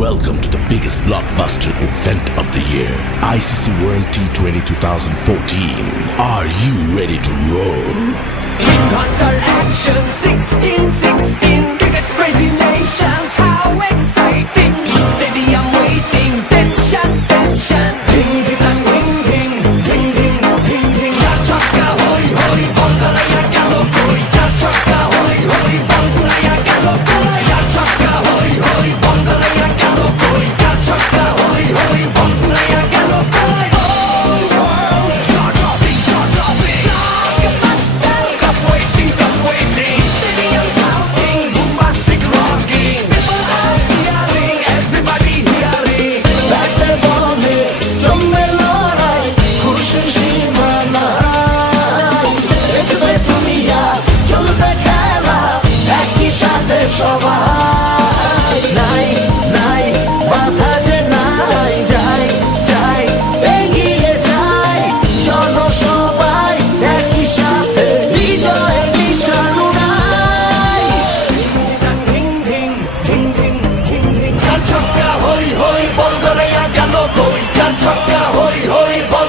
Welcome to the biggest blockbuster event of the year, ICC World T20 2014. Are you ready to roll? Counter action 16-16, cricket crazy nations, how exciting! Stadium waiting, tension, tension. Ding ding dang, ding ding, ding ding, ding ding. Ja chakka hoi hoi, Bangalaya galo koi. Ja chakka hoi hoi, Bangalaya galo koi. Ja chakka hoi hoi, Bangalaya galo koi. Ja chakka hoi hoi, Bangalaya galo koi. Oh world, jaw dropping, blockbuster. Cup waiting, stadium shouting, bombastic rocking. People are cheering, everybody hearing. ব্যাটে বলে জমবে লড়াই, খুশির সীমা নাই। দেখবে দুনিয়া, চলবে খেলা, একই সাথে সবাই। নাই নাই বাধা যে নাই, যাই যাই এগিয়ে যাই। চলো সবাই একই সাথে, বিজয়ের নিশান উড়াই। Ding ding, ding ding, ding ding. চার ছক্কা হই হই, বল গড়াইয়া গেল কই। চার ছক্কা হই হই, বল